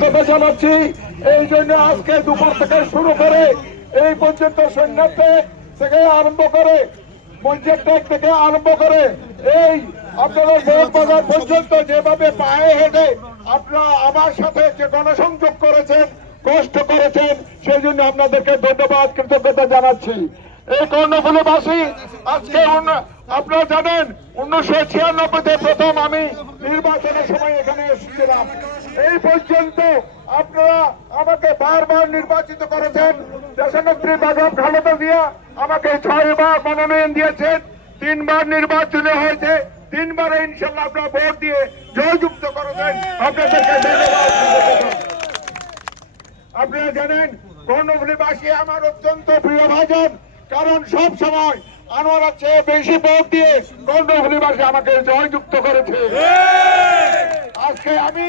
কৃতজ্ঞতা জানাচ্ছি এই জন্য আজকে দুপুর থেকে শুরু করে এই পর্যন্ত সৈন্যতে থেকে আরম্ভ করে থেকে আরম্ভ করে এই আপনারা পর্যন্ত যেভাবে পায়ে হেঁটে আপনারা আমার সাথে যে গণসংযোগ করেছেন, কষ্ট করেছেন, সেই জন্য আপনাদেরকে ধন্যবাদ, কৃতজ্ঞতা জানাচ্ছি। এই কর্ণফুলিবাসী, আজকে আপনারা জানেন, উনিশশো ছিয়ানব্বইতে প্রথম আমি নির্বাচনের সময় এখানে এসেছিলাম। এই পর্যন্ত আপনারা আমাকে বারবার নির্বাচিত করেছেন। দেশনেত্রী বেগম খালেদা জিয়া আমাকে ছয়বার মনোনয়ন দিয়েছেন। তিনবার নির্বাচনে হয়েছে। তিনবার ইনশাল্লাহ আপনারা ভোট দিয়ে জয়যুক্ত করেছেন। আপনাদেরকে আপনারা জানেন কর্ণফুলিবাসী আমার অত্যন্ত প্রিয় ভাজন কারণ সব সময় আনোয়ার চেয়ে বেশি ভোট দিয়ে কর্ণফুলিবাসী আমাকে জয়যুক্ত করেছে। আজকে আমি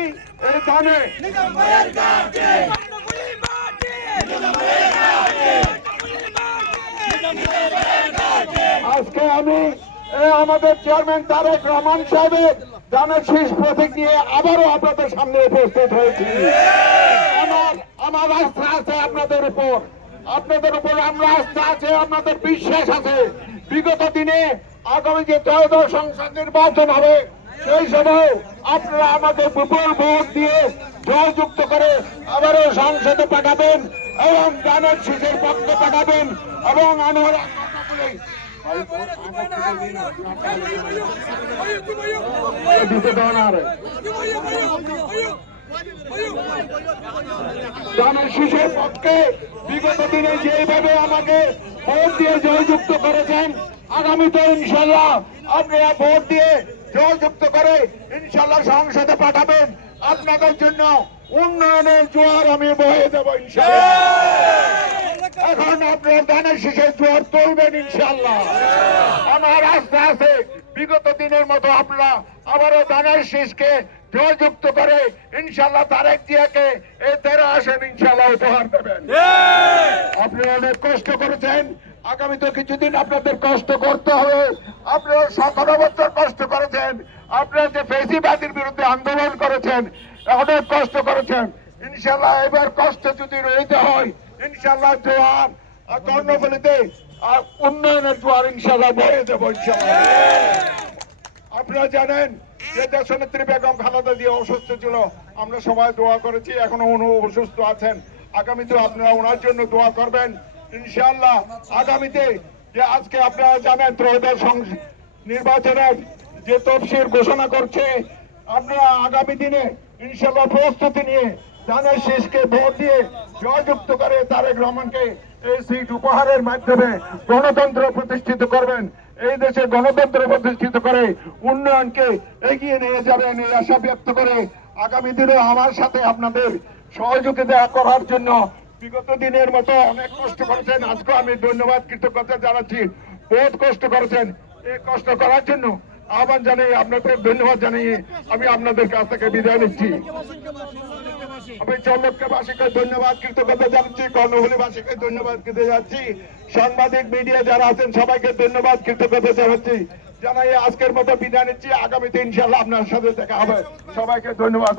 এই ধানে আজকে আমি এ, আমাদের চেয়ারম্যান তারেক রহমান সাহেবের দানের শীষ প্রতীক নিয়ে আবারও আপনাদের সামনে উপস্থিত হয়েছি। আমার আমার আস্থা আছে আপনাদের উপর। আপনাদের উপর আমরা আস্থা আছে আপনাদের বিশ্বাস আছে বিগত দিনে আগামী যে ত্রয়োদশ সংসদ নির্বাচন হবে সেই সময় আপনারা আমাদের বিপুল ভোট দিয়ে জয়যুক্ত করে আবারও সংসদে পাঠাবেন এবং দানের শীষের পক্ষে পাঠাবেন এবং না রে। শিশুর পক্ষে বিগত দিনে যেভাবে আমাকে ভোট দিয়ে জয়যুক্ত করেছেন আগামীতে ইনশাল্লাহ আপনারা ভোট দিয়ে জয়যুক্ত করে ইনশাল্লাহ সংসদে পাঠাবেন আপনাদের জন্য উন্নয়নের জোয়ার আমি বয়ে দেব ইনশাল্লাহ এখন আপনার দানের শেষে জোয়ার তুলবেন ইনশাল্লাহ আমার আস্থা আছে, বিগত দিনের মতো আপনারা আবারও দানের শেষকে জয়যুক্ত করে ইনশাল্লাহ তারেক জিয়াকে এই তেরো আসন ইনশাল্লাহ উপহার দেবেন। আপনি অনেক কষ্ট করেছেন। আগামী তো কিছুদিন আপনাদের কষ্ট করতে হবে। আপনারা সতেরো বছর কষ্ট করেছেন। আপনারা যে ফেসিবাদীর বিরুদ্ধে আন্দোলন করেছেন অনেক কষ্ট করেছেন। ইনশাল্লাহ এবার কষ্ট যদি রইতে হয় ইনশাল্লাহ জোয়ার কর্ণফলিতে আর উন্নয়নের জোয়ার ইনশাল্লাহ বয়ে দেবো ইনশাল্লাহ আপনারা জানেন যে দেশনেত্রী বেগম খালেদা দিয়ে অসুস্থ ছিল। আমরা সবাই দোয়া করেছি, এখনও উনি অসুস্থ আছেন। আগামীতে আপনারা ওনার জন্য দোয়া করবেন। ইনশাআল্লাহ আগামীতে যে আজকে আপনারা জানেন ত্রয়োদশ নির্বাচনের যে তফসির ঘোষণা করছে, আপনারা আগামী দিনে ইনশাআল্লাহ প্রস্তুতি নিয়ে ধানের শেষকে ভোট দিয়ে জয়যুক্ত করে তারেক রহমানকে এই সিট উপহারের মাধ্যমে গণতন্ত্র প্রতিষ্ঠিত করবেন। এই দেশে গণতন্ত্র প্রতিষ্ঠিত করে উন্নয়নকে এগিয়ে নিয়ে যাবেন এই আশা ব্যক্ত করে আগামী দিনে আমার সাথে আপনাদের সহযোগিতা করার জন্য বিগত দিনের মতো অনেক কষ্ট করেছেন। আজকে আমি ধন্যবাদ, কৃতজ্ঞতা জানাচ্ছি। বহুত কষ্ট করেছেন। এই কষ্ট করার জন্য আহ্বান জানিয়ে আপনাদের ধন্যবাদ জানিয়ে আমি আপনাদের কাছ থেকে বিদায় নিচ্ছি। আমি চমৎকারবাসীকে ধন্যবাদ কৃতজ্ঞতা জানাচ্ছি কর্ণফুলিবাসীকে ধন্যবাদ দিতে যাচ্ছি। সাংবাদিক মিডিয়া যারা আছেন সবাইকে ধন্যবাদ কৃতজ্ঞতা জানাচ্ছি। জানাই আজকের মতো বিদায় নিচ্ছি। আগামীতে ইনশাল্লাহ আপনার সাথে দেখা হবে। সবাইকে ধন্যবাদ।